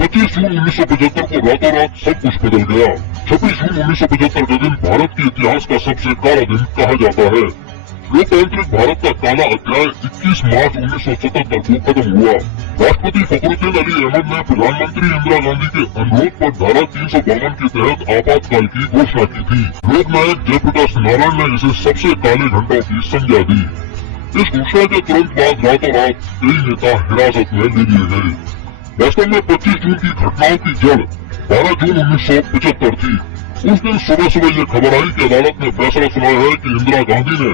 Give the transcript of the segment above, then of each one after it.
25 जून 1975 को रातों रात सब कुछ बदल गया। 26 जून 1975 का दिन भारत के इतिहास का सबसे काला दिन कहा जाता है। लोकतांत्रिक भारत का काला अध्याय 21 मार्च 1977 को खत्म हुआ। राष्ट्रपति फखरुद्दीन अली अहमद ने प्रधानमंत्री इंदिरा गांधी के अनुरोध पर धारा 352 के तहत आपातकाल की घोषणा की थी। लोकनायक जयप्रकाश नारायण ने इसे सबसे काले घंटों की संज्ञा दी। इस घोषणा के तुरंत बाद रातों रात कई नेता हिरासत में ले लिए गए। वास्तव में 25 जून की घटनाओं की जड़ 12 जून 1975 थी। उस दिन सुबह सुबह ये खबर आई कि अदालत ने फैसला सुनाया है कि इंदिरा गांधी ने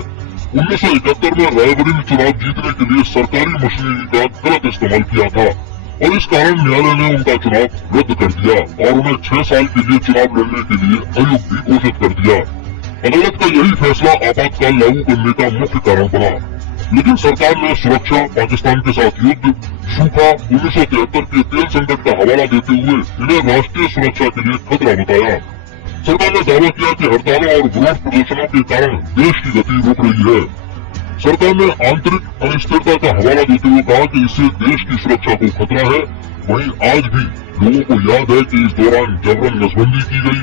1971 में रायबरेली में चुनाव जीतने के लिए सरकारी मशीनरी का गलत इस्तेमाल किया था और इस कारण न्यायालय ने उनका चुनाव रद्द कर दिया और उन्हें 6 साल के लिए चुनाव लड़ने के लिए अयोग्य भी घोषित कर दिया। अदालत का यही फैसला आपातकाल लागू करने का मुख्य कारण बना, लेकिन सरकार ने सुरक्षा, पाकिस्तान के साथ युद्ध, सूखा, 1973 के तेल संकट का हवाला देते हुए इन्हें राष्ट्रीय सुरक्षा के लिए खतरा बताया। सरकार ने दावा किया कि हड़तालों और विरोध प्रदर्शनों के कारण देश की गति रुक रही है। सरकार ने आंतरिक अनिश्चितता का हवाला देते हुए कहा कि इससे देश की सुरक्षा को खतरा है। वहीं आज भी लोगों को याद है कि इस दौरान जबरन नसबंदी की गई,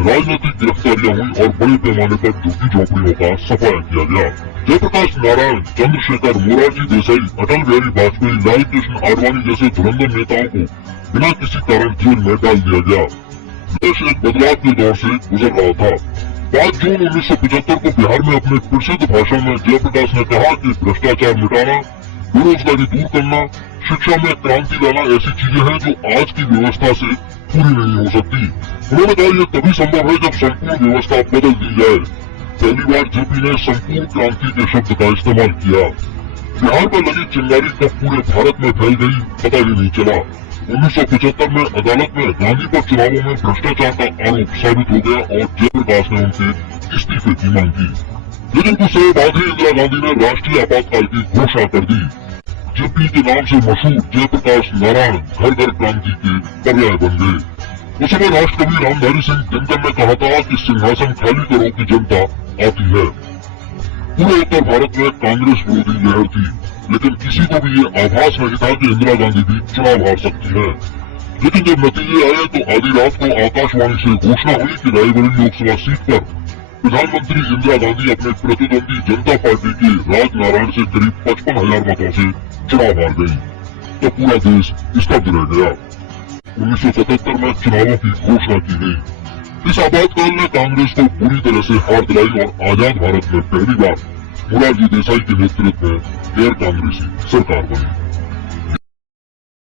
राजनीतिक गिरफ्तारियां हुई और बड़े पैमाने पर झुग्गी झोपड़ियों का सफाया किया गया। जयप्रकाश नारायण, चंद्रशेखर, मोरारजी देसाई, अटल बिहारी वाजपेयी, लाल कृष्ण आडवाणी जैसे धुरंधर नेताओं को बिना किसी कारण जेल में डाल दिया गया। देश एक बदलाव के दौर से गुजर रहा था। 5 जून 1975 को बिहार में अपने प्रसिद्ध भाषण में जयप्रकाश ने कहा कि भ्रष्टाचार मिटाना, बेरोजगारी दूर करना, शिक्षा में क्रांति लाना ऐसी चीजें हैं जो आज की व्यवस्था से पूरी नहीं हो सकती। उन्होंने कहा यह तभी संभव है जब संपूर्ण व्यवस्था बदल दी जाए। पहली बार जेपी ने संपूर्ण क्रांति के शब्द का इस्तेमाल किया। बिहार पर लगी चिंगारी कब पूरे भारत में फैल गई पता ही नहीं चला। 1975 में अदालत में गांधी पर चुनावों में भ्रष्टाचार का आरोप साबित हो गया और जयप्रकाश ने उनके इस्तीफे की मांग की। लेकिन कुछ समय बाद ही इंदिरा गांधी ने राष्ट्रीय आपातकाल की घोषणा कर दी। जेपी के नाम से मशहूर जयप्रकाश नारायण घर घर क्रांति के पर्याय बन गए। उस समय राष्ट्रकवि रामधारी सिंह दिनकर ने कहा था कि सिंहासन खाली करो की जनता आती है। पूरे उत्तर भारत में कांग्रेस विरोधी लहर थी, लेकिन किसी को भी ये आभास नहीं था कि इंदिरा गांधी भी चुनाव हार सकती है। लेकिन जब नतीजे आए तो आधी रात को आकाशवाणी से घोषणा हुई कि रायबरेली लोकसभा सीट पर प्रधानमंत्री इंदिरा गांधी अपने प्रतिद्वंदी जनता पार्टी के राजनारायण से करीब 55,000 मतों से चुनाव हार गयी। तो पूरा देश स्तब्ध रह गया। 1977 में चुनावों की घोषणा की गयी। इस आपातकाल ने कांग्रेस को पूरी तरह से हार दिलाई और आजाद भारत में पहली बार मोरारजी देसाई के नेतृत्व में गैर कांग्रेसी सरकार बनी।